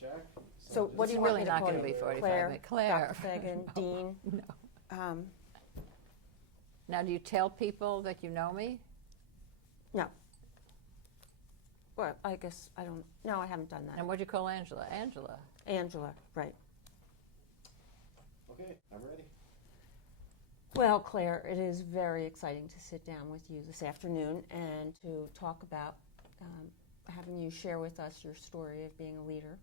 check. So what do you It's want really me to not call going to you? be 45 Claire, minutes. Claire. Dr. Fagin, Dean. No. Now, do you tell people that you know me? No. Well, I guess I don't. No, I haven't done that. And what do you call Angela? Angela. Angela, right. Okay, I'm ready. Well, Claire, it is very exciting to sit down with you this afternoon and to talk about having you share with us your story of being a leader.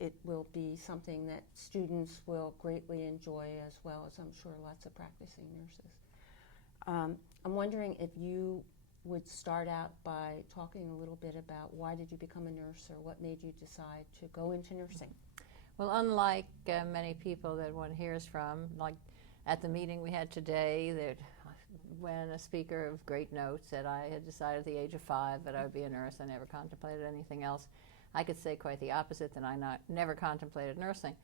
It will be something that students will greatly enjoy, as well as I'm sure lots of practicing nurses. I'm wondering if you would start out by talking a little bit about why did you become a nurse, or what made you decide to go into nursing? Well, unlike many people that one hears from, like at the meeting we had today, that when a speaker of great note said I had decided at the age of 5 that I would be a nurse, I never contemplated anything else. I could say quite the opposite, that I never contemplated nursing.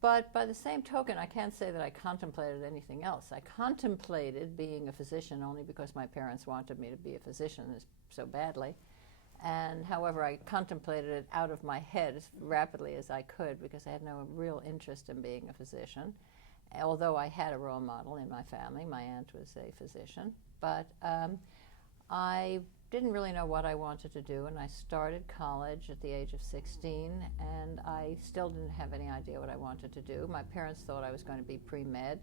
But by the same token, I can't say that I contemplated anything else. I contemplated being a physician only because my parents wanted me to be a physician so badly. And however, I contemplated it out of my head as rapidly as I could, because I had no real interest in being a physician. Although I had a role model in my family, my aunt was a physician. But I didn't really know what I wanted to do, and I started college at the age of 16, and I still didn't have any idea what I wanted to do. My parents thought I was going to be pre-med.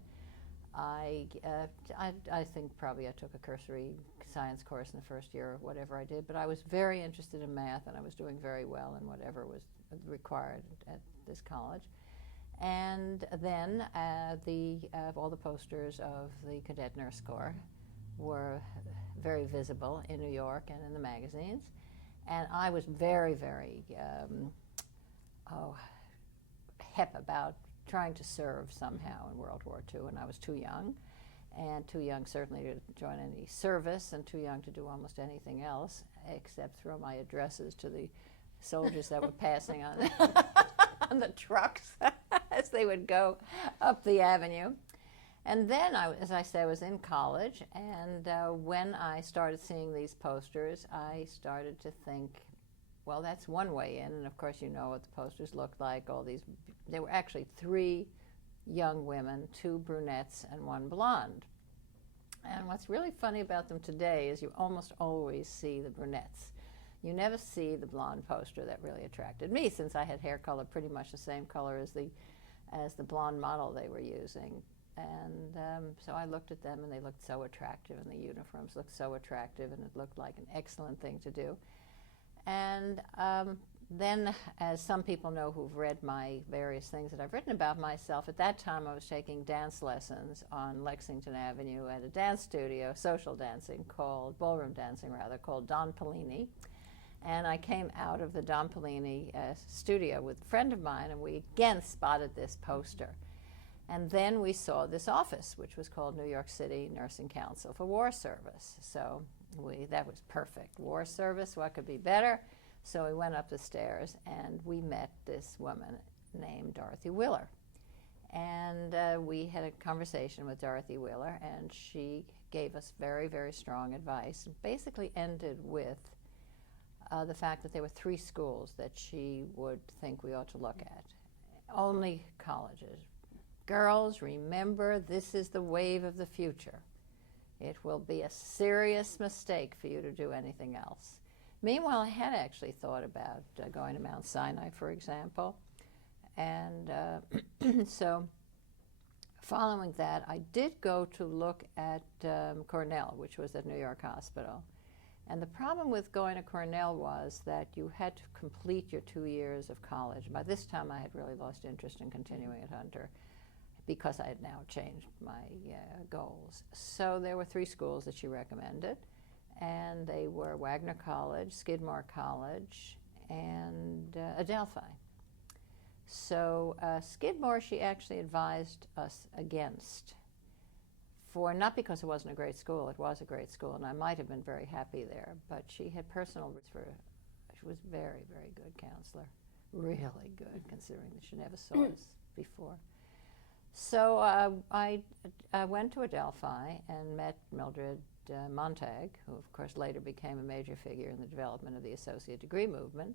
I think probably I took a cursory science course in the first year or whatever I did, but I was very interested in math, and I was doing very well in whatever was required at this college. And then all the posters of the Cadet Nurse Corps were very visible in New York and in the magazines. And I was very, very hep about trying to serve somehow in World War II, and I was too young certainly to join any service, and too young to do almost anything else except throw my addresses to the soldiers that were passing on, on the trucks as they would go up the avenue. And then, as I said, I was in college, and when I started seeing these posters, I started to think, well, that's one way in, and of course you know what the posters looked like. There were actually 3 young women, 2 brunettes and 1 blonde. And what's really funny about them today is you almost always see the brunettes. You never see the blonde poster that really attracted me, since I had hair color pretty much the same color as the blonde model they were using. And so I looked at them, and they looked so attractive, and the uniforms looked so attractive, and it looked like an excellent thing to do. And then, as some people know who've read my various things that I've written about myself, at that time I was taking dance lessons on Lexington Avenue at a dance studio, social dancing, ballroom dancing rather, called Don Pellini. And I came out of the Don Pellini studio with a friend of mine, and we again spotted this poster. And then we saw this office, which was called New York City Nursing Council for War Service. So that was perfect. War service, what could be better? So we went up the stairs, and we met this woman named Dorothy Willer. And we had a conversation with Dorothy Willer, and she gave us very, very strong advice. It basically ended with the fact that there were 3 schools that she would think we ought to look at. Only colleges. Girls, remember, this is the wave of the future. It will be a serious mistake for you to do anything else. Meanwhile, I had actually thought about going to Mount Sinai, for example. And so following that, I did go to look at Cornell, which was at New York Hospital. And the problem with going to Cornell was that you had to complete your 2 years of college. By this time, I had really lost interest in continuing at Hunter, because I had now changed my goals. So there were 3 schools that she recommended, and they were Wagner College, Skidmore College, and Adelphi. So Skidmore, she actually advised us against, not because it wasn't a great school. It was a great school, and I might have been very happy there, but she had personal reasons. She was very, very good counselor, really good, considering that she never saw us before. So I went to Adelphi and met Mildred Montag, who of course later became a major figure in the development of the associate degree movement.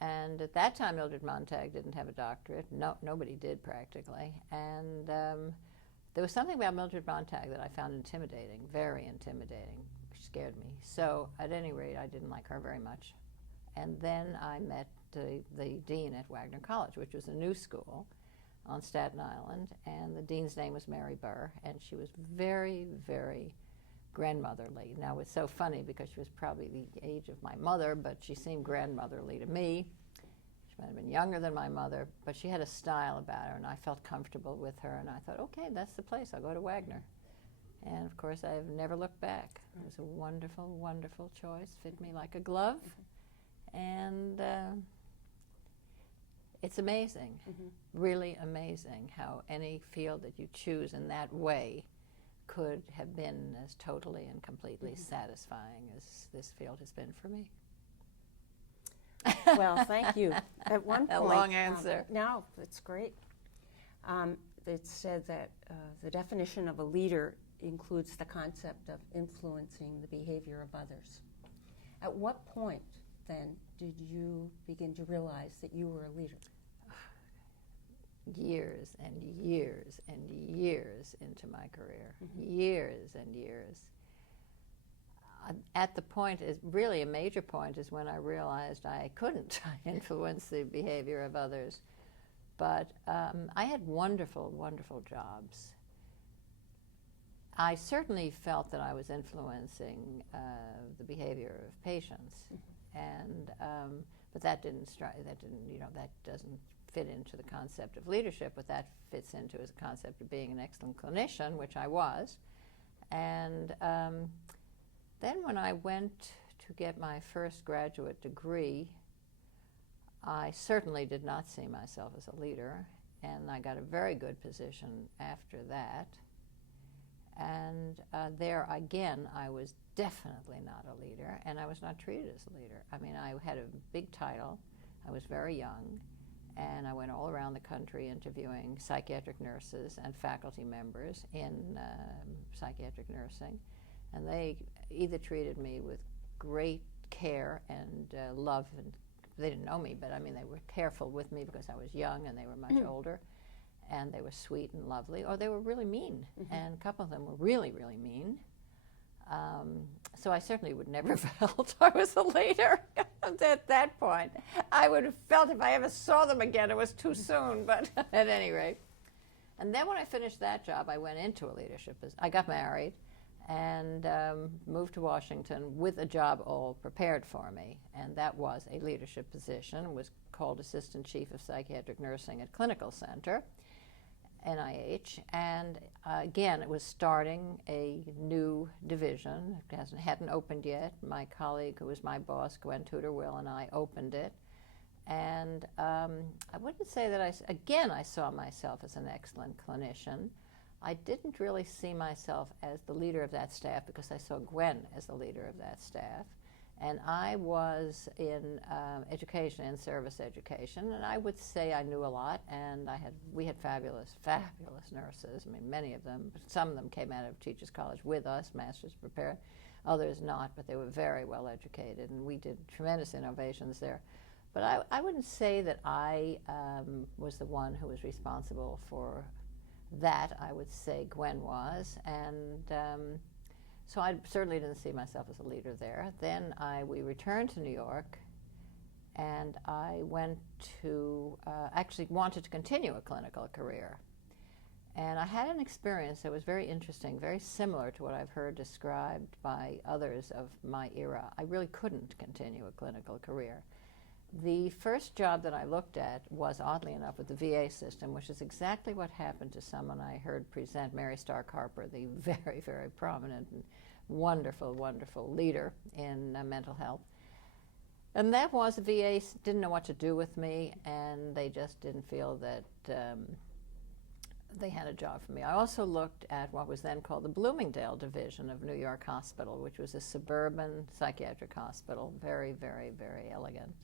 And at that time, Mildred Montag didn't have a doctorate. No, nobody did practically. And there was something about Mildred Montag that I found intimidating, very intimidating. She scared me. So at any rate, I didn't like her very much. And then I met the dean at Wagner College, which was a new school on Staten Island. And the dean's name was Mary Burr. And she was very, very grandmotherly. Now, it's so funny because she was probably the age of my mother, but she seemed grandmotherly to me. She might have been younger than my mother, but she had a style about her, and I felt comfortable with her, and I thought, okay, that's the place. I'll go to Wagner. And, of course, I've never looked back. It was a wonderful, wonderful choice. Fit me like a glove. And it's amazing, really amazing how any field that you choose in that way could have been as totally and completely satisfying as this field has been for me. Well, thank you. At one point, a long answer. No, it's great. It said that the definition of a leader includes the concept of influencing the behavior of others. At what point, then, did you begin to realize that you were a leader? Years and years and years into my career. Years and years. At the point, is really a major point, is when I realized I couldn't influence the behavior of others. But I had wonderful, wonderful jobs. I certainly felt that I was influencing the behavior of patients, and but that didn't that doesn't fit into the concept of leadership. What that fits into is a concept of being an excellent clinician, which I was. And then when I went to get my first graduate degree, I certainly did not see myself as a leader, and I got a very good position after that. And there again, I was definitely not a leader, and I was not treated as a leader. I mean, I had a big title, I was very young, and I went all around the country interviewing psychiatric nurses and faculty members in psychiatric nursing, and they either treated me with great care and love, and they didn't know me, but I mean, they were careful with me because I was young and they were much older, and they were sweet and lovely, or they were really mean, and a couple of them were really, really mean. So I certainly would never have felt I was a leader at that point. I would have felt if I ever saw them again, it was too soon, but at any rate. And then when I finished that job, I went into a leadership. I got married and moved to Washington with a job all prepared for me, and that was a leadership position. It was called Assistant Chief of Psychiatric Nursing at Clinical Center, NIH, and again, it was starting a new division. It hadn't opened yet. My colleague, who was my boss, Gwen Tudor-Will, and I opened it. And I wouldn't say that I saw myself as an excellent clinician. I didn't really see myself as the leader of that staff because I saw Gwen as the leader of that staff. And I was in education and service education, and I would say I knew a lot, and we had fabulous, fabulous nurses. I mean, many of them, some of them came out of Teachers College with us, masters prepared, others not, but they were very well educated, and we did tremendous innovations there. But I wouldn't say that I was the one who was responsible for that. I would say Gwen was, and so I certainly didn't see myself as a leader there. Then we returned to New York, and I went to, actually wanted to continue a clinical career. And I had an experience that was very interesting, very similar to what I've heard described by others of my era. I really couldn't continue a clinical career. The first job that I looked at was, oddly enough, with the VA system, which is exactly what happened to someone I heard present, Mary Stark Harper, the very, very prominent and wonderful, wonderful leader in mental health. And that was, the VA didn't know what to do with me, and they just didn't feel that they had a job for me. I also looked at what was then called the Bloomingdale Division of New York Hospital, which was a suburban psychiatric hospital, very, very, very elegant.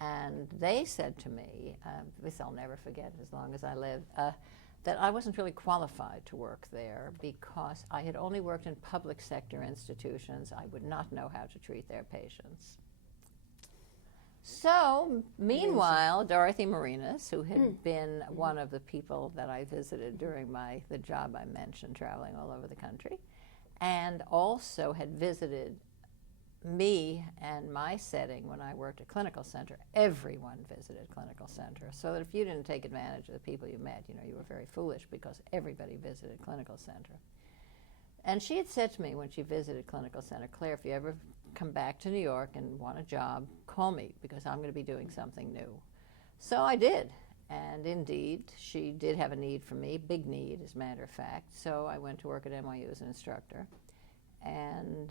And they said to me, this I'll never forget as long as I live, that I wasn't really qualified to work there because I had only worked in public sector institutions. I would not know how to treat their patients. So, meanwhile, Dorothy Marinas, who had been one of the people that I visited during the job I mentioned, traveling all over the country, and also had visited me and my setting when I worked at Clinical Center. Everyone visited Clinical Center, so that if you didn't take advantage of the people you met, you were very foolish, because everybody visited Clinical Center. And she had said to me when she visited Clinical Center, Claire, if you ever come back to New York and want a job, call me, because I'm going to be doing something new. So I did, and indeed, she did have a need for me, big need, as a matter of fact. So I went to work at NYU as an instructor, and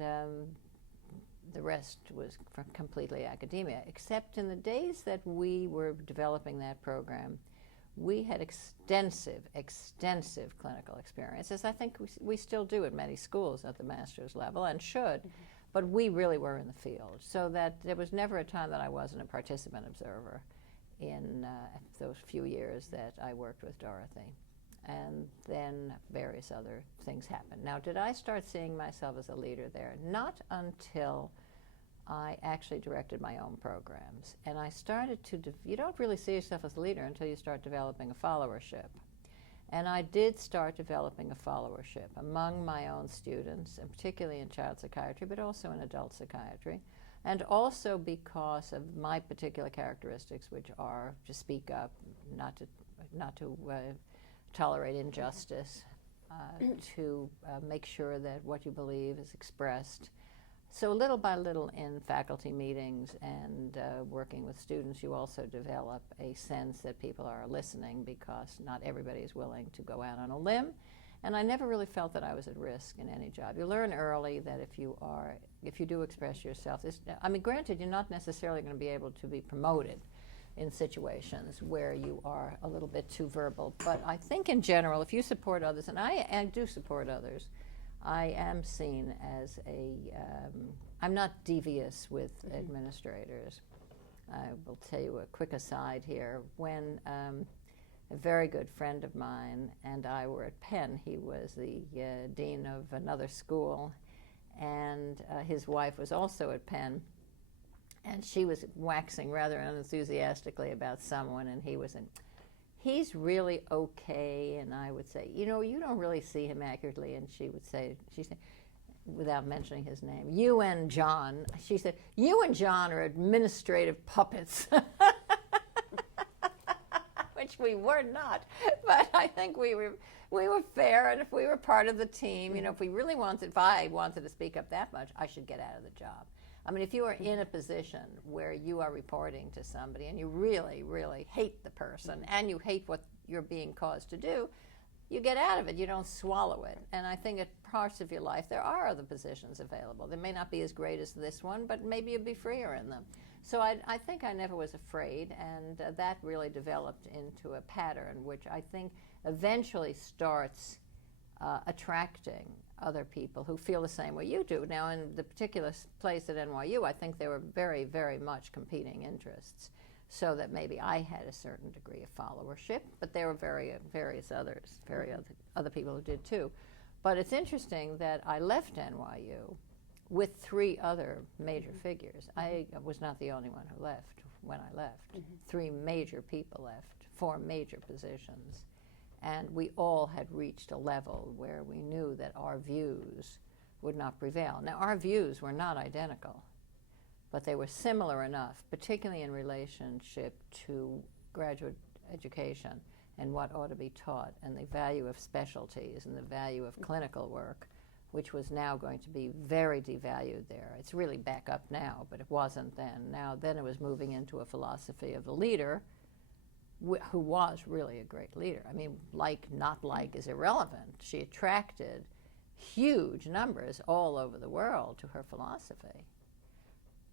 the rest was completely academia, except in the days that we were developing that program, we had extensive clinical experience, as I think we still do at many schools at the master's level, and should, but we really were in the field, so that there was never a time that I wasn't a participant observer in those few years that I worked with Dorothy. And then various other things happened. Now, did I start seeing myself as a leader there? Not until I actually directed my own programs. And I started to, you don't really see yourself as a leader until you start developing a followership. And I did start developing a followership among my own students, and particularly in child psychiatry, but also in adult psychiatry. And also because of my particular characteristics, which are to speak up, not to tolerate injustice, to make sure that what you believe is expressed. So little by little in faculty meetings and working with students, you also develop a sense that people are listening, because not everybody is willing to go out on a limb. And I never really felt that I was at risk in any job. You learn early that if you do express yourself, granted, you're not necessarily going to be able to be promoted in situations where you are a little bit too verbal. But I think in general, if you support others, and I do support others, I am seen as I'm not devious with administrators. I will tell you a quick aside here. When a very good friend of mine and I were at Penn, he was the dean of another school, and his wife was also at Penn, and she was waxing rather unenthusiastically about someone, and he's really okay, and I would say, you don't really see him accurately, and she said, without mentioning his name, you and John, she said, you and John are administrative puppets, which we were not, but I think we were fair, and if we were part of the team, if I wanted to speak up that much, I should get out of the job. If you are in a position where you are reporting to somebody and you really, really hate the person and you hate what you're being caused to do, you get out of it. You don't swallow it. And I think at parts of your life there are other positions available. They may not be as great as this one, but maybe you'll be freer in them. So I think I never was afraid, and that really developed into a pattern which I think eventually starts attracting other people who feel the same way you do. Now, in the particular place at NYU, I think there were very, very much competing interests, so that maybe I had a certain degree of followership, but there were various other people who did too. But it's interesting that I left NYU with 3 other major figures. I was not the only one who left when I left. 3 major people left, 4 major positions. And we all had reached a level where we knew that our views would not prevail. Now, our views were not identical, but they were similar enough, particularly in relationship to graduate education and what ought to be taught, and the value of specialties and the value of clinical work, which was now going to be very devalued there. It's really back up now, but it wasn't then. Then it was moving into a philosophy of the leader, who was really a great leader. Not like is irrelevant. She attracted huge numbers all over the world to her philosophy.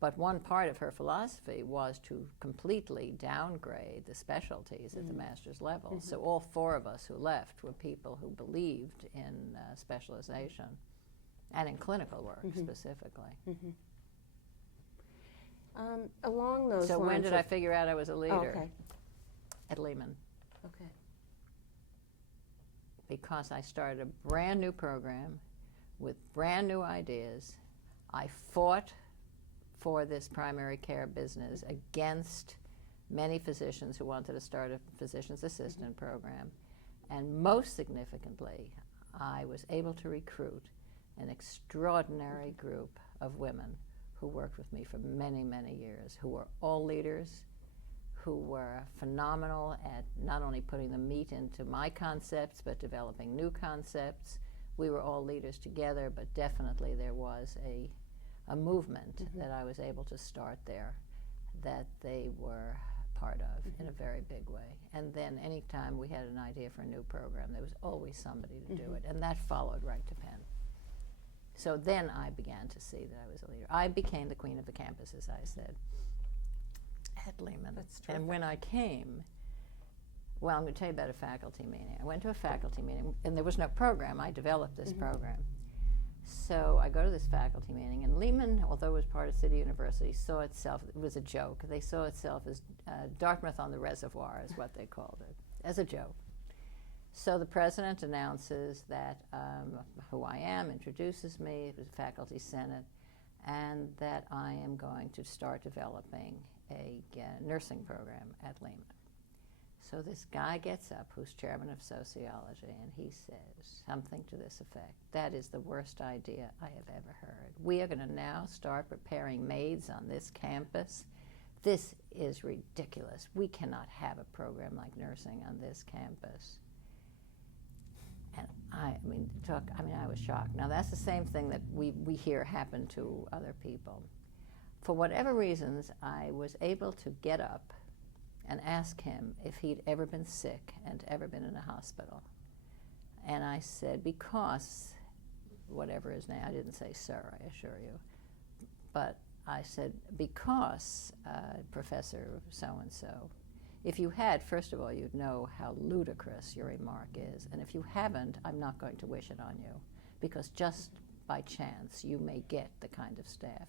But one part of her philosophy was to completely downgrade the specialties at the master's level. So all 4 of us who left were people who believed in specialization and in clinical work specifically. Along those lines. So when did I figure out I was a leader? Okay. At Lehman. Okay. Because I started a brand new program with brand new ideas. I fought for this primary care business against many physicians who wanted to start a physician's assistant program. And most significantly, I was able to recruit an extraordinary group of women who worked with me for many, many years, who were all leaders, who were phenomenal at not only putting the meat into my concepts, but developing new concepts. We were all leaders together, but definitely there was a movement that I was able to start there that they were part of in a very big way. And then anytime we had an idea for a new program, there was always somebody to do it, and that followed right to Penn. So then I began to see that I was a leader. I became the queen of the campus, as I said, at Lehman. That's terrific. And when I came, well, I'm going to tell you about a faculty meeting. I went to a faculty meeting, and there was no program. I developed this program. So I go to this faculty meeting, and Lehman, although it was part of City University, saw itself, it was a joke, they saw itself as Dartmouth on the Reservoir, is what they called it, as a joke. So the president announces that who I am, introduces me, it was a faculty senate, and that I am going to start developing a nursing program at Lehman. So this guy gets up, who's chairman of sociology, and he says something to this effect: "That is the worst idea I have ever heard. We are going to now start preparing maids on this campus. This is ridiculous. We cannot have a program like nursing on this campus." And I was shocked. Now that's the same thing that we hear happen to other people. For whatever reasons, I was able to get up and ask him if he'd ever been sick and ever been in a hospital. And I said, because, whatever his name, I didn't say sir, I assure you, but I said, because Professor so-and-so, if you had, first of all, you'd know how ludicrous your remark is, and if you haven't, I'm not going to wish it on you, because just by chance you may get the kind of staff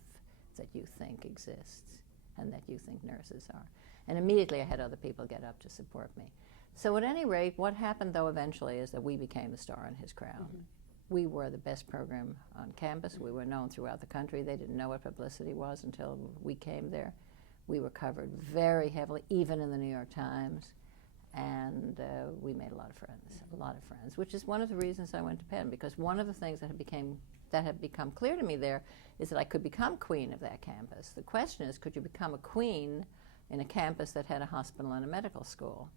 that you think exists and that you think nurses are. And immediately I had other people get up to support me. So at any rate, what happened, though, eventually is that we became the star in his crown. We were the best program on campus. We were known throughout the country. They didn't know what publicity was until we came there. We were covered very heavily, even in the New York Times. And we made a lot of friends, which is one of the reasons I went to Penn, because one of the things that had become clear to me there is that I could become queen of that campus. The question is, could you become a queen in a campus that had a hospital and a medical school?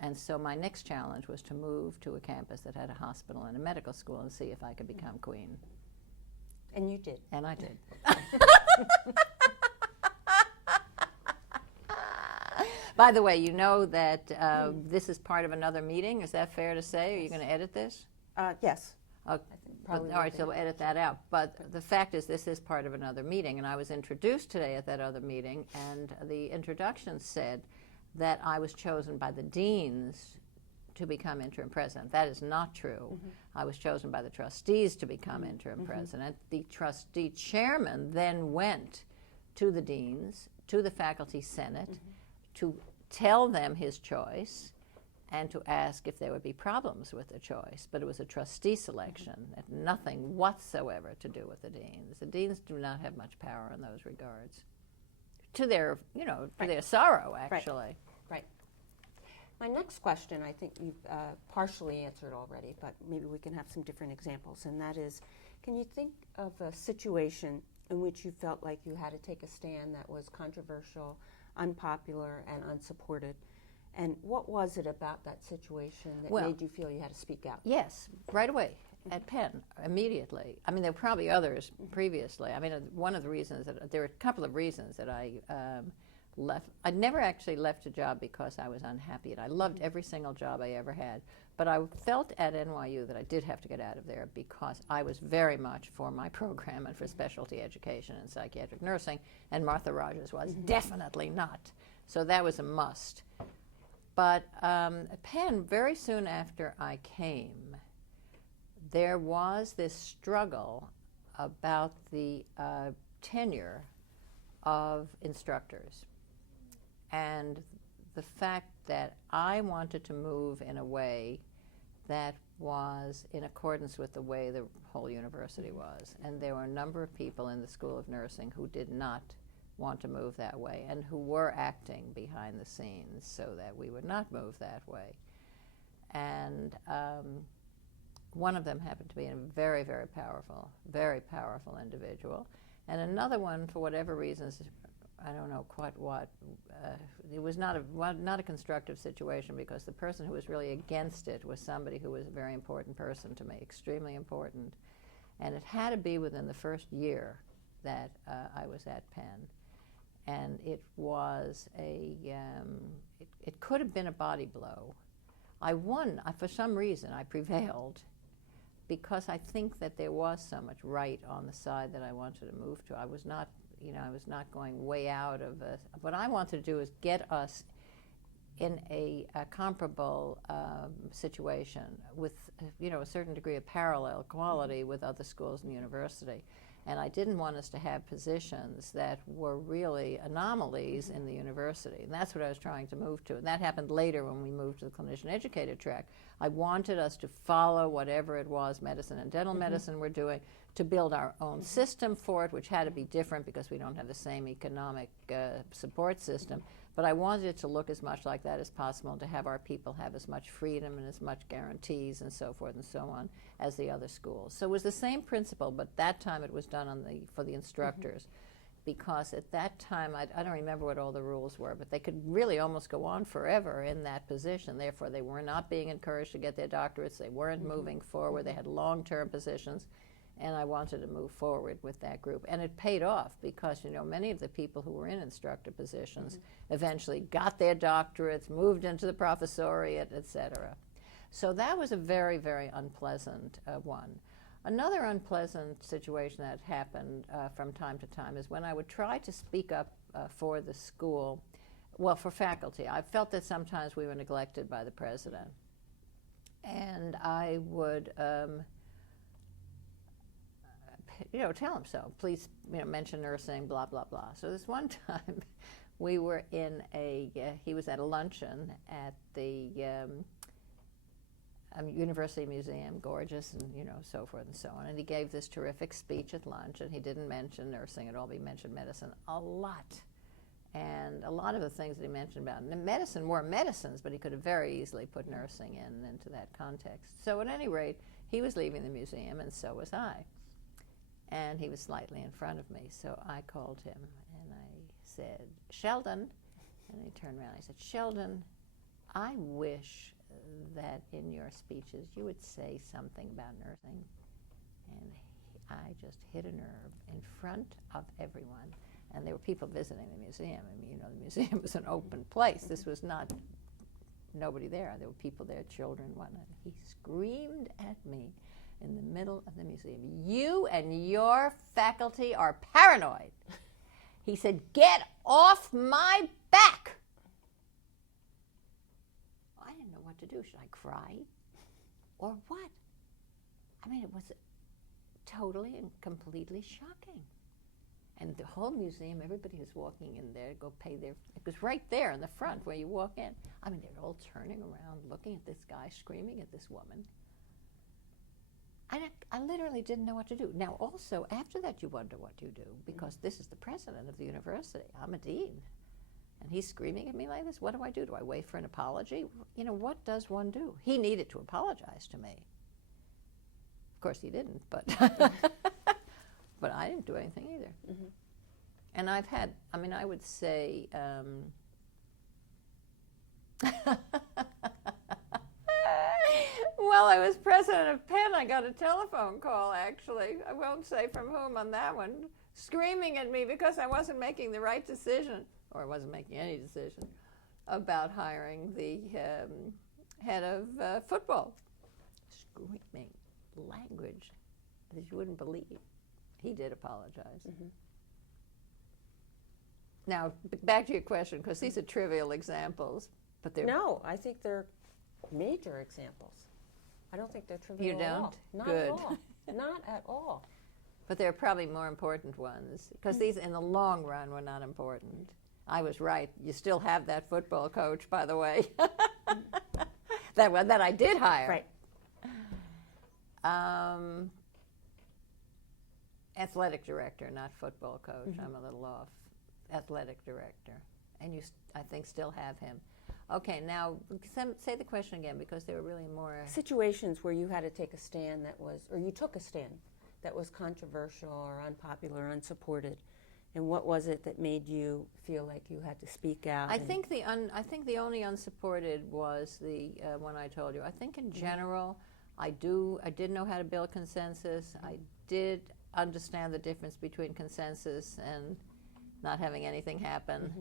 And so my next challenge was to move to a campus that had a hospital and a medical school and see if I could become queen. And you did. And I did. By the way, you know that this is part of another meeting. Is that fair to say? Are you going to edit this? Yes. Okay. All right, so we'll edit that out. But the fact is, this is part of another meeting, and I was introduced today at that other meeting, and the introduction said that I was chosen by the deans to become interim president. That is not true. I was chosen by the trustees to become interim president. The trustee chairman then went to the deans, to the faculty senate, to tell them his choice and to ask if there would be problems with the choice. But it was a trustee selection, had nothing whatsoever to do with the deans. The deans do not have much power in those regards. To their, to their sorrow, actually. Right. My next question, I think you've partially answered already, but maybe we can have some different examples, and that is, can you think of a situation in which you felt like you had to take a stand that was controversial, unpopular, and unsupported? And what was it about that situation that made you feel you had to speak out? Yes, right away, at Penn, immediately. I mean, there were probably others previously. I mean, one of the reasons there were a couple of reasons that I left. I never actually left a job because I was unhappy, and I loved every single job I ever had. But I felt at NYU that I did have to get out of there because I was very much for my program and for specialty education and psychiatric nursing, and Martha Rogers was definitely not. So that was a must. But at Penn, very soon after I came, there was this struggle about the tenure of instructors, and the fact that I wanted to move in a way that was in accordance with the way the whole university was. And there were a number of people in the School of Nursing who did not want to move that way and who were acting behind the scenes so that we would not move that way. And one of them happened to be a very, very powerful individual. And another one, for whatever reasons, I don't know quite what, it was not a constructive situation, because the person who was really against it was somebody who was a very important person to me, extremely important. And it had to be within the first year that I was at Penn. And it was it could have been a body blow. I won, for some reason I prevailed, because I think that there was so much right on the side that I wanted to move to. I was not going way out of it. What I wanted to do is get us in a comparable situation with, a certain degree of parallel quality with other schools in the university. And I didn't want us to have positions that were really anomalies in the university. And that's what I was trying to move to. And that happened later when we moved to the clinician educator track. I wanted us to follow whatever it was, medicine and dental medicine we're doing, to build our own system for it, which had to be different because we don't have the same economic support system. But I wanted it to look as much like that as possible, and to have our people have as much freedom and as much guarantees and so forth and so on as the other schools. So it was the same principle, but that time it was done for the instructors. Because at that time, I don't remember what all the rules were, but they could really almost go on forever in that position. Therefore, they were not being encouraged to get their doctorates. They weren't moving forward. They had long-term positions. And I wanted to move forward with that group. And it paid off, because, many of the people who were in instructor positions eventually got their doctorates, moved into the professoriate, etc. So that was a very, very unpleasant one. Another unpleasant situation that happened from time to time is when I would try to speak up for the school, for faculty. I felt that sometimes we were neglected by the president. And I would tell him so. Please, mention nursing, blah, blah, blah. So this one time, we were in he was at a luncheon at the University Museum, gorgeous, and, so forth and so on. And he gave this terrific speech at lunch, and he didn't mention nursing at all. He mentioned medicine a lot. And a lot of the things that he mentioned about medicine were medicines, but he could have very easily put nursing into that context. So at any rate, he was leaving the museum, and so was I. And he was slightly in front of me, so I called him, and I said, "Sheldon," and he turned around and I said, "Sheldon, I wish that in your speeches you would say something about nursing." And I just hit a nerve in front of everyone. And there were people visiting the museum. I mean, the museum was an open place. This was not nobody there. There were people there, children, whatnot. He screamed at me in the middle of the museum, "You and your faculty are paranoid." He said, "Get off my back." I didn't know what to do. Should I cry? Or what? I mean, it was totally and completely shocking. And the whole museum, everybody was walking in there to go pay it was right there in the front where you walk in. I mean, they're all turning around, looking at this guy, screaming at this woman. I literally didn't know what to do. Now, also, after that, you wonder what you do, because this is the president of the university. I'm a dean. And he's screaming at me like this. What do I do? Do I wait for an apology? What does one do? He needed to apologize to me. Of course, he didn't, but but I didn't do anything either. And I've had, I would say, while I was president of Penn, I got a telephone call, actually. I won't say from whom on that one, screaming at me because I wasn't making the right decision, or I wasn't making any decision, about hiring the head of football. Screaming language that you wouldn't believe. He did apologize. Now, back to your question, because these are trivial examples, but they're... No, I think they're major examples. I don't think they're trivial You at all. don't? Not Good. at all. Not at all. But there are probably more important ones, because these, in the long run, were not important. I was right. You still have that football coach, by the way. That one that I did hire. Right. Athletic director, not football coach. I'm a little off athletic director, and you, I think, still have him. Okay, now say the question again, because there were really more situations where you had to take a stand that was, or you took a stand that was controversial or unpopular, unsupported, and what was it that made you feel like you had to speak out? I think the only unsupported was the one I told you. I think in general, I did know how to build consensus. I did understand the difference between consensus and not having anything happen.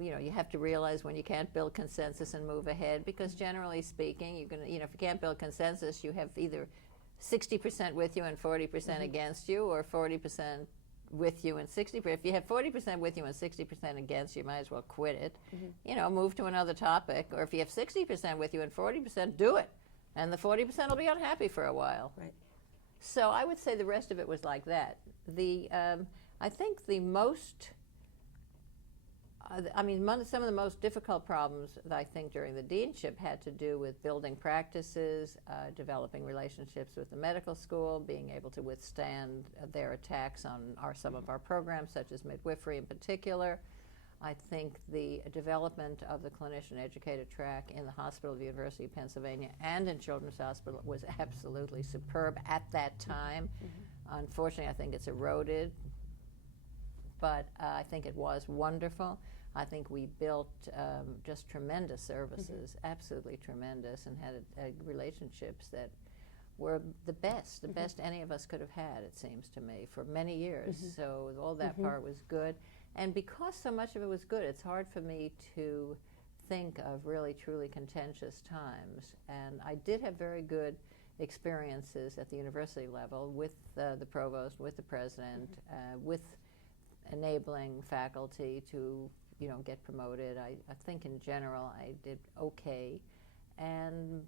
You have to realize when you can't build consensus and move ahead, because generally speaking, if you can't build consensus, you have either 60% with you and 40% against you, or 40% with you and 60%. If you have 40% with you and 60% against you, you might as well quit it. Move to another topic. Or if you have 60% with you and 40%, do it. And the 40% will be unhappy for a while. Right. So I would say the rest of it was like that. I think the most, some of the most difficult problems that I think during the deanship had to do with building practices, developing relationships with the medical school, being able to withstand their attacks on some of our programs, such as midwifery in particular. I think the development of the clinician educator track in the hospital of the University of Pennsylvania and in Children's Hospital was absolutely superb at that time. Unfortunately, I think it's eroded, but I think it was wonderful. I think we built just tremendous services, absolutely tremendous, and had relationships that were the best any of us could have had, it seems to me, for many years. So all that part was good. And because so much of it was good, it's hard for me to think of really, truly contentious times. And I did have very good experiences at the university level with the provost, with the president, with enabling faculty to get promoted. I think in general I did okay. And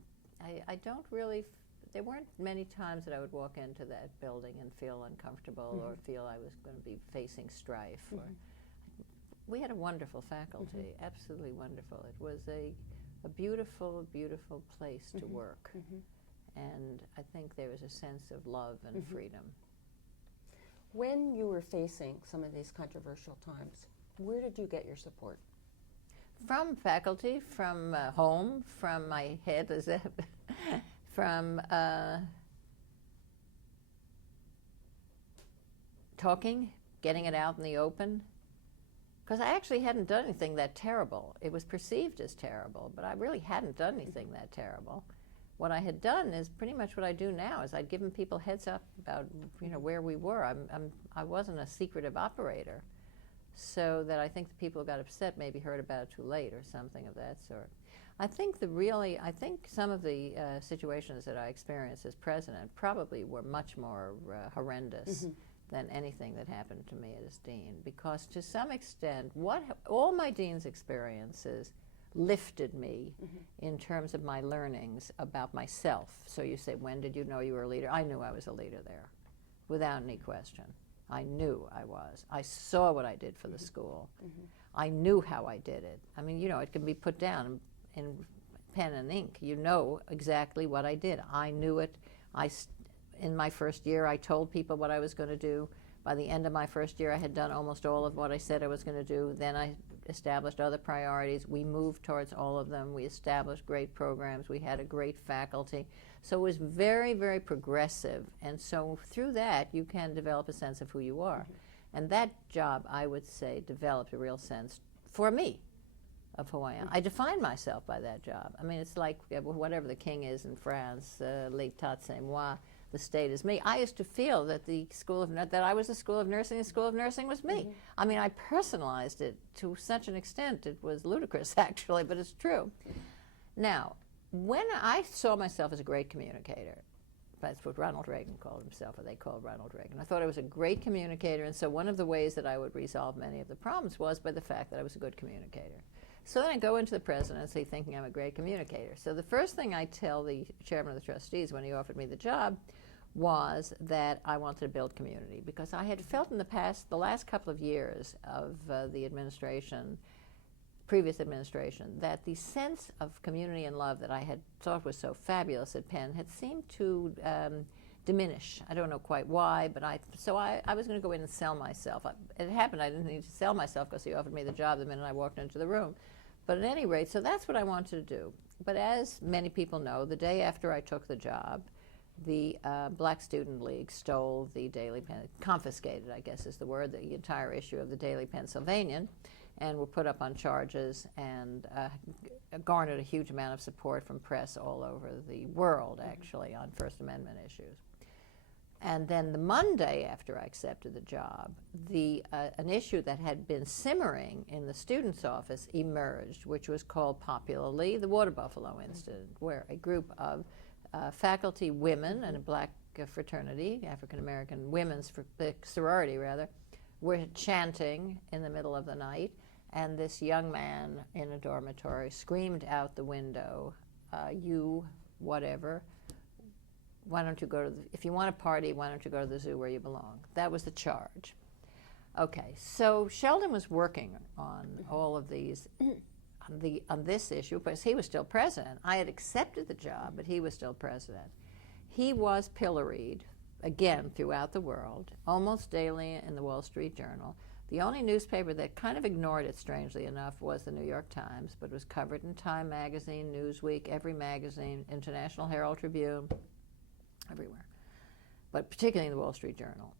I don't really, there weren't many times that I would walk into that building and feel uncomfortable or feel I was going to be facing strife. We had a wonderful faculty, absolutely wonderful. It was a beautiful, beautiful place to work. And I think there was a sense of love and freedom. When you were facing some of these controversial times, where did you get your support? From faculty, from home, from my head, from talking, getting it out in the open. Because I actually hadn't done anything that terrible. It was perceived as terrible, but I really hadn't done anything that terrible. What I had done is pretty much what I do now, is I'd given people heads up about where we were. I wasn't a secretive operator, so that I think the people who got upset maybe heard about it too late or something of that sort. I think some of the situations that I experienced as president probably were much more horrendous than anything that happened to me as dean, because to some extent, all my dean's experiences lifted me in terms of my learnings about myself. So you say, when did you know you were a leader? I knew I was a leader there, without any question. I knew I was. I saw what I did for the school. I knew how I did it. I mean, it can be put down in pen and ink. You know exactly what I did. I knew it. In my first year, I told people what I was going to do. By the end of my first year, I had done almost all of what I said I was going to do. Then I established other priorities. We moved towards all of them. We established great programs. We had a great faculty. So it was very, very progressive. And so through that, you can develop a sense of who you are. And that job, I would say, developed a real sense, for me, of who I am. I define myself by that job. I mean, it's like whatever the king is in France, l'état c'est moi. The state is me. I used to feel that that I was the School of Nursing, the School of Nursing was me. I mean, I personalized it to such an extent, it was ludicrous actually, but it's true. Now, when I saw myself as a great communicator, that's what Ronald Reagan called himself, or they called Ronald Reagan. I thought I was a great communicator, and so one of the ways that I would resolve many of the problems was by the fact that I was a good communicator. So then I go into the presidency thinking I'm a great communicator. So the first thing I tell the chairman of the trustees when he offered me the job was that I wanted to build community, because I had felt in the last couple of years of the previous administration, that the sense of community and love that I had thought was so fabulous at Penn had seemed to diminish. I don't know quite why, but I was going to go in and sell myself. It happened I didn't need to sell myself because he offered me the job the minute I walked into the room. But at any rate, so that's what I wanted to do. But as many people know, the day after I took the job, the Black Student League stole the Daily confiscated, I guess is the word, the entire issue of the Daily Pennsylvanian, and were put up on charges and garnered a huge amount of support from press all over the world, actually, on First Amendment issues. And then the Monday after I accepted the job, an issue that had been simmering in the student's office emerged, which was called popularly the Water Buffalo Incident, where a group of faculty women and a black fraternity, African American women's sorority rather, were chanting in the middle of the night, and this young man in a dormitory screamed out the window, you, whatever, why don't you go to if you want to party, why don't you go to the zoo where you belong? That was the charge. Okay, so Sheldon was working on all of these, on this issue, because he was still president. I had accepted the job, but he was still president. He was pilloried, again, throughout the world, almost daily in the Wall Street Journal. The only newspaper that kind of ignored it, strangely enough, was the New York Times, but it was covered in Time Magazine, Newsweek, every magazine, International Herald Tribune, everywhere, but particularly in the Wall Street Journal.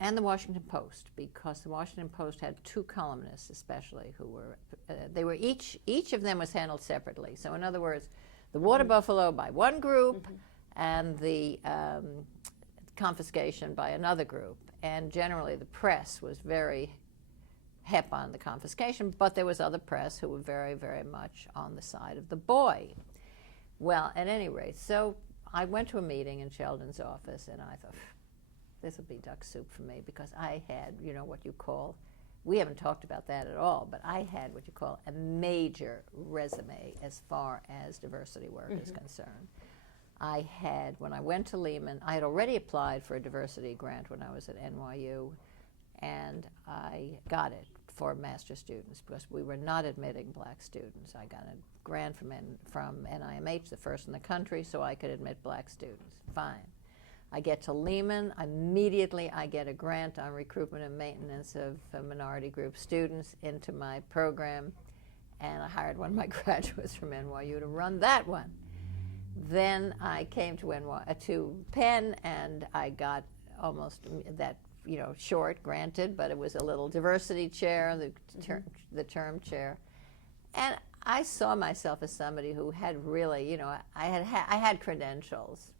And the Washington Post, because the Washington Post had two columnists especially who were, they were each of them was handled separately. So in other words, the Water Buffalo by one group and the confiscation by another group. And generally the press was very hep on the confiscation, but there was other press who were very, very much on the side of the boy. Well, at any rate, so I went to a meeting in Sheldon's office, and I thought, this will be duck soup for me, because I had, what you call, we haven't talked about that at all, but I had what you call a major resume as far as diversity work is concerned. I had, when I went to Lehman, I had already applied for a diversity grant when I was at NYU, and I got it for master's students because we were not admitting black students. I got a grant from NIMH, the first in the country, so I could admit black students. Fine. I get to Lehman, immediately I get a grant on recruitment and maintenance of minority group students into my program, and I hired one of my graduates from NYU to run that one. Then I came to Penn, and I got almost that, short, granted, but it was a little diversity chair, the term chair. And I saw myself as somebody who had really, I had credentials.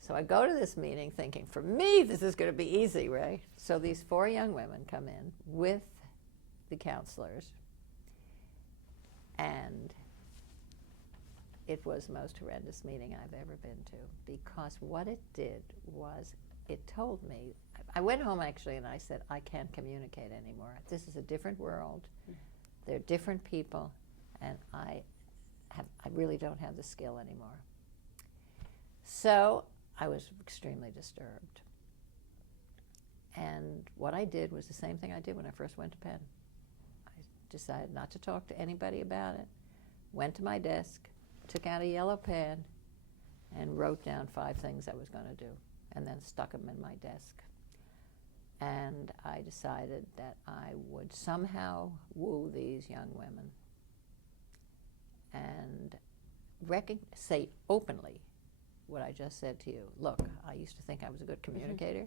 So I go to this meeting thinking, for me, this is going to be easy, right? So these 4 young women come in with the counselors, and it was the most horrendous meeting I've ever been to, because what it did was it told me, I went home actually and I said, I can't communicate anymore. This is a different world. They're different people, and I really don't have the skill anymore. So I was extremely disturbed. And what I did was the same thing I did when I first went to Penn. I decided not to talk to anybody about it, went to my desk, took out a yellow pen, and wrote down 5 things I was going to do, and then stuck them in my desk. And I decided that I would somehow woo these young women and say openly what I just said to you. Look, I used to think I was a good communicator.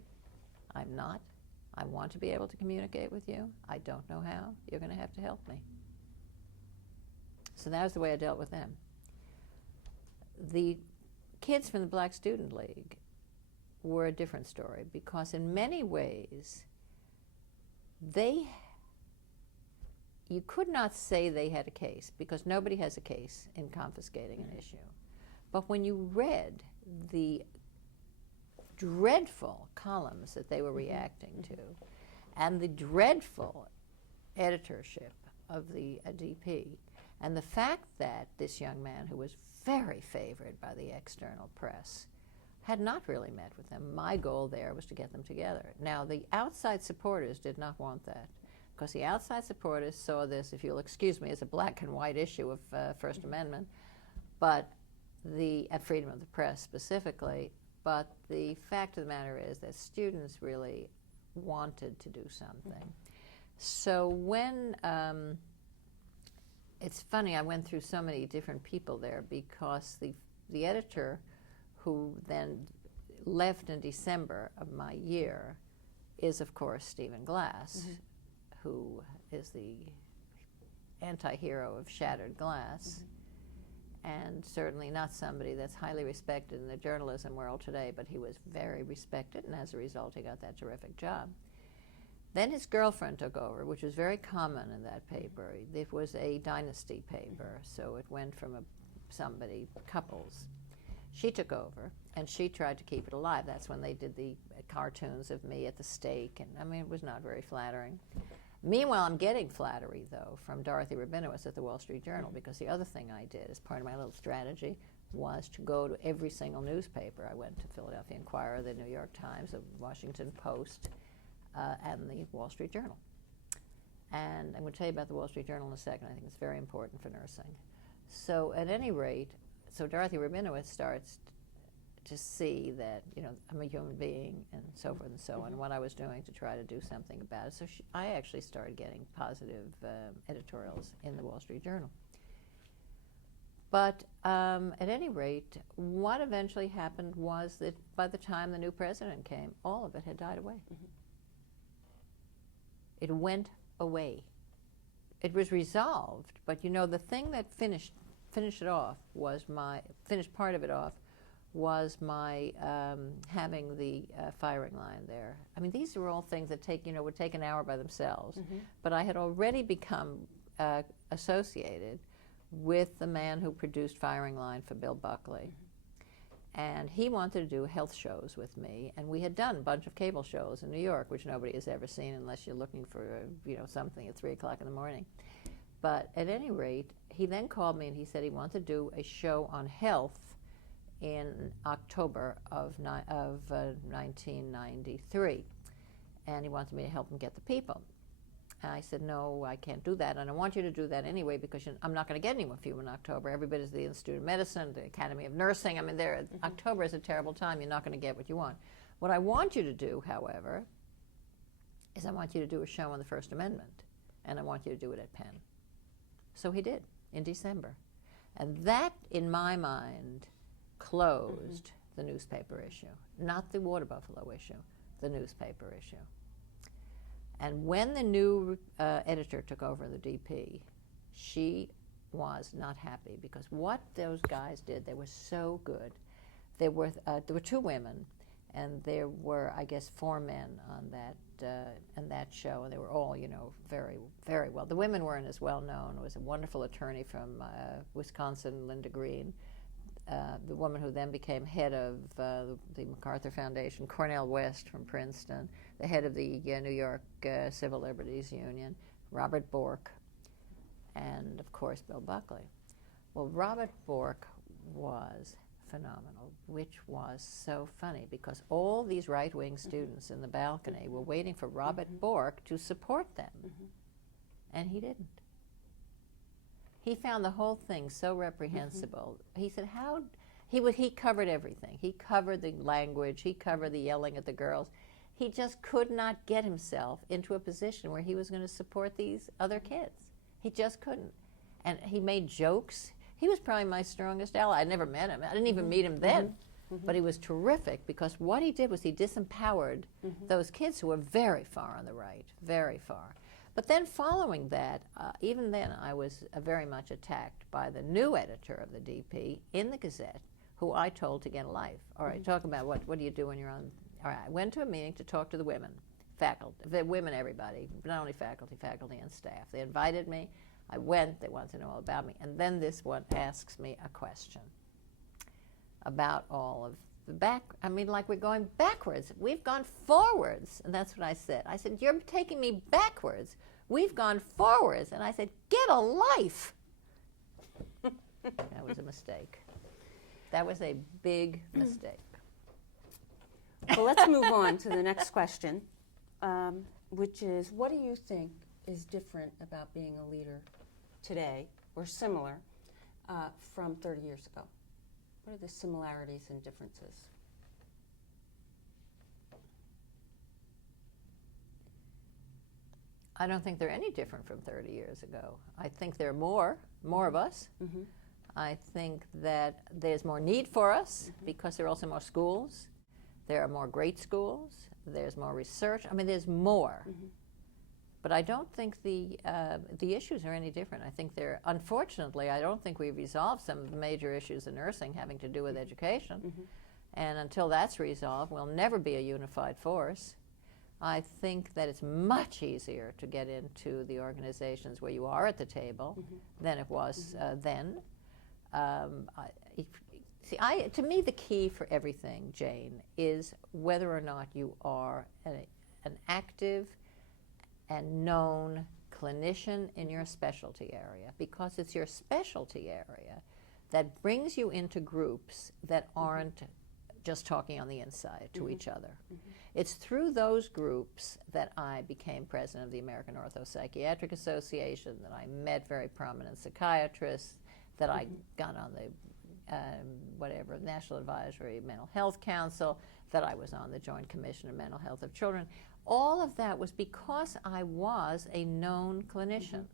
I'm not. I want to be able to communicate with you. I don't know how. You're going to have to help me. So that was the way I dealt with them. The kids from the Black Student League were a different story, because in many ways you could not say they had a case, because nobody has a case in confiscating an issue. But when you read the dreadful columns that they were reacting to, and the dreadful editorship of the DP, and the fact that this young man, who was very favored by the external press, had not really met with them. My goal there was to get them together. Now, the outside supporters did not want that, because the outside supporters saw this, if you'll excuse me, as a black and white issue of First Amendment, but freedom of the press specifically. but the fact of the matter is that students really wanted to do something. So when, it's funny, I went through so many different people there because the editor who then left in December of my year is, of course, Stephen Glass, who is the anti-hero of shattered glass, and certainly not somebody that's highly respected in the journalism world today, but he was very respected, and as a result, he got that terrific job. Then his girlfriend took over, which was very common in that paper. It was a dynasty paper, so it went from couples. She took over, and she tried to keep it alive. That's when they did the cartoons of me at the stake, and I mean, it was not very flattering. Meanwhile, I'm getting flattery, though, from Dorothy Rabinowitz at the Wall Street Journal, because the other thing I did as part of my little strategy was to go to every single newspaper. I went to Philadelphia Inquirer, the New York Times, the Washington Post, and the Wall Street Journal. And I'm going to tell you about the Wall Street Journal in a second. I think it's very important for nursing. So at any rate, so Dorothy Rabinowitz starts to see that, you know, I'm a human being and so forth and so on, and what I was doing to try to do something about it. So I actually started getting positive editorials in the Wall Street Journal. But at any rate, what eventually happened was that by the time the new president came, all of it had died away. It went away. It was resolved, but you know, the thing that finished it off was finished part of it off was my having the firing line there. I mean, these are all things that would take an hour by themselves. But I had already become associated with the man who produced Firing Line for Bill Buckley. And he wanted to do health shows with me, and we had done a bunch of cable shows in New York, which nobody has ever seen unless you're looking for something at 3 o'clock in the morning. But at any rate, he then called me and he said he wanted to do a show on health in October of 1993, and he wanted me to help him get the people. And I said, no, I can't do that, and I want you to do that anyway because I'm not going to get anyone for you in October. Everybody's at the Institute of Medicine, the Academy of Nursing. I mean, October is a terrible time. You're not going to get what you want. What I want you to do, however, is I want you to do a show on the First Amendment, and I want you to do it at Penn. So he did in December. And that, in my mind, closed the newspaper issue, not the water buffalo issue, the newspaper issue. And when the new editor took over the DP, she was not happy because what those guys did, they were so good. There were 2 women, and there were, I guess, 4 men on that show, and they were all, very, very well. The women weren't as well known. It was a wonderful attorney from Wisconsin, Linda Green. The woman who then became head of the MacArthur Foundation, Cornel West from Princeton, the head of the New York Civil Liberties Union, Robert Bork, and, of course, Bill Buckley. Well, Robert Bork was phenomenal, which was so funny because all these right-wing students in the balcony were waiting for Robert Bork to support them, and he didn't. He found the whole thing so reprehensible. He said, he covered everything. He covered the language. He covered the yelling at the girls. He just could not get himself into a position where he was going to support these other kids. He just couldn't. And he made jokes. He was probably my strongest ally. I never met him. I didn't even meet him then. But he was terrific because what he did was he disempowered those kids who were very far on the right, very far. But then following that, even then I was very much attacked by the new editor of the DP in the Gazette, who I told to get a life. All right, talk about what do you do when you're on. All right, I went to a meeting to talk to the women, faculty, the women, everybody, not only faculty and staff. They invited me. I went. They wanted to know all about me. And then this one asks me a question about all of like we're going backwards. We've gone forwards. And that's what I said. I said, you're taking me backwards. We've gone forwards. And I said, get a life. That was a mistake. That was a big mistake. Well, let's move on to the next question, which is, what do you think is different about being a leader today, or similar, from 30 years ago? What are the similarities and differences? I don't think they're any different from 30 years ago. I think there are more of us. Mm-hmm. I think that there's more need for us because there are also more schools. There are more great schools. There's more research. I mean, there's more. But I don't think the issues are any different. I think they're, unfortunately, I don't think we've resolved some of the major issues in nursing having to do with education. And until that's resolved, we'll never be a unified force. I think that it's much easier to get into the organizations where you are at the table than it was then. To me, the key for everything, Jane, is whether or not you are an active and known clinician in your specialty area, because it's your specialty area that brings you into groups that aren't just talking on the inside to each other. It's through those groups that I became president of the American Orthopsychiatric Association, that I met very prominent psychiatrists, that I got on the National Advisory Mental Health Council, that I was on the Joint Commission on Mental Health of Children. All of that was because I was a known clinician.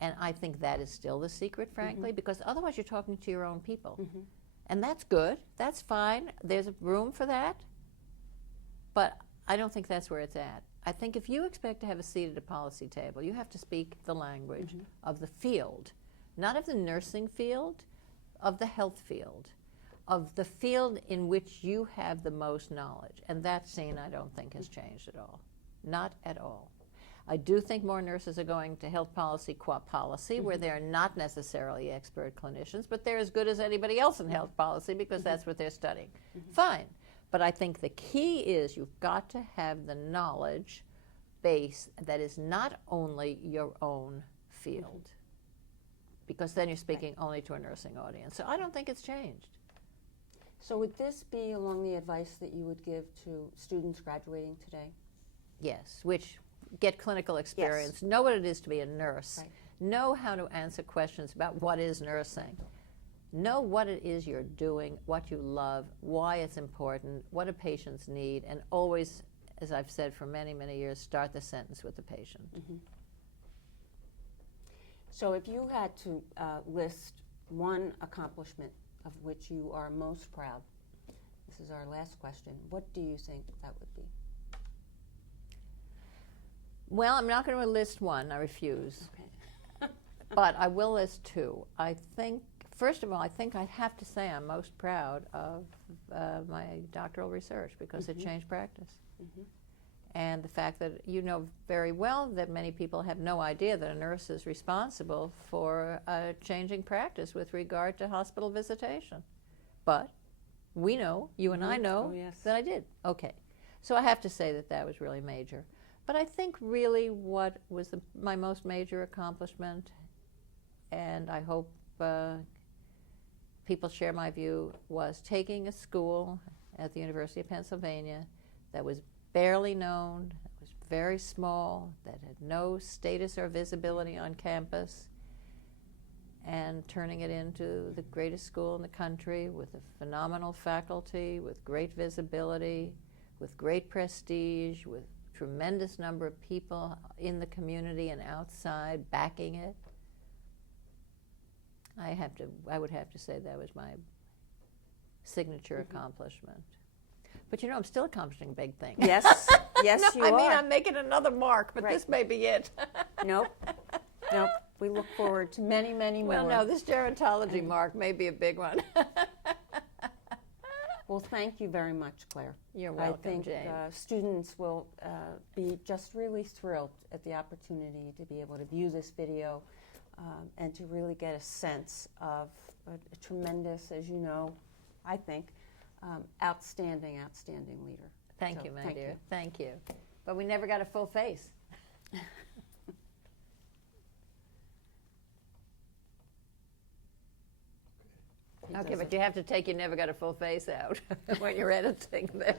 And I think that is still the secret, frankly, because otherwise you're talking to your own people. And that's good, that's fine, there's room for that, but I don't think that's where it's at. I think if you expect to have a seat at a policy table, you have to speak the language of the field, not of the nursing field, of the health field, of the field in which you have the most knowledge. And that scene, I don't think, has changed at all. Not at all. I do think more nurses are going to health policy qua policy, where they're not necessarily expert clinicians, but they're as good as anybody else in health policy because that's what they're studying. Fine. But I think the key is you've got to have the knowledge base that is not only your own field, because then you're speaking only to a nursing audience. So I don't think it's changed. So would this be along the advice that you would give to students graduating today? Yes, which get clinical experience, know what it is to be a nurse, know how to answer questions about what is nursing, know what it is you're doing, what you love, why it's important, what do patients need, and always, as I've said for many, many years, start the sentence with the patient. So if you had to list one accomplishment of which you are most proud, this is our last question, what do you think that would be? Well, I'm not going to list one. I refuse. Okay. But I will list two. I think, first of all, I think I'd have to say I'm most proud of my doctoral research because it changed practice. And the fact that you know very well that many people have no idea that a nurse is responsible for changing practice with regard to hospital visitation. But we know, you and I know, that I did. Okay. So I have to say that that was really major. But I think really what was my most major accomplishment, and I hope people share my view, was taking a school at the University of Pennsylvania that was barely known, that was very small, that had no status or visibility on campus, and turning it into the greatest school in the country with a phenomenal faculty, with great visibility, with great prestige, with tremendous number of people in the community and outside backing it. I would have to say that was my signature accomplishment. But you know, I'm still accomplishing big things. Yes, yes, no, you I are. mean, I'm making another mark, but this may be it. Nope. We look forward to many, many more. Well, no, this gerontology mark may be a big one. Well, thank you very much, Claire. You're welcome, I think Jane. Students will be just really thrilled at the opportunity to be able to view this video and to really get a sense of a tremendous, as you know, I think, outstanding leader. Thank you, my dear. Thank you. But we never got a full face. Okay, but you have to take you never got a full face out when you're editing there.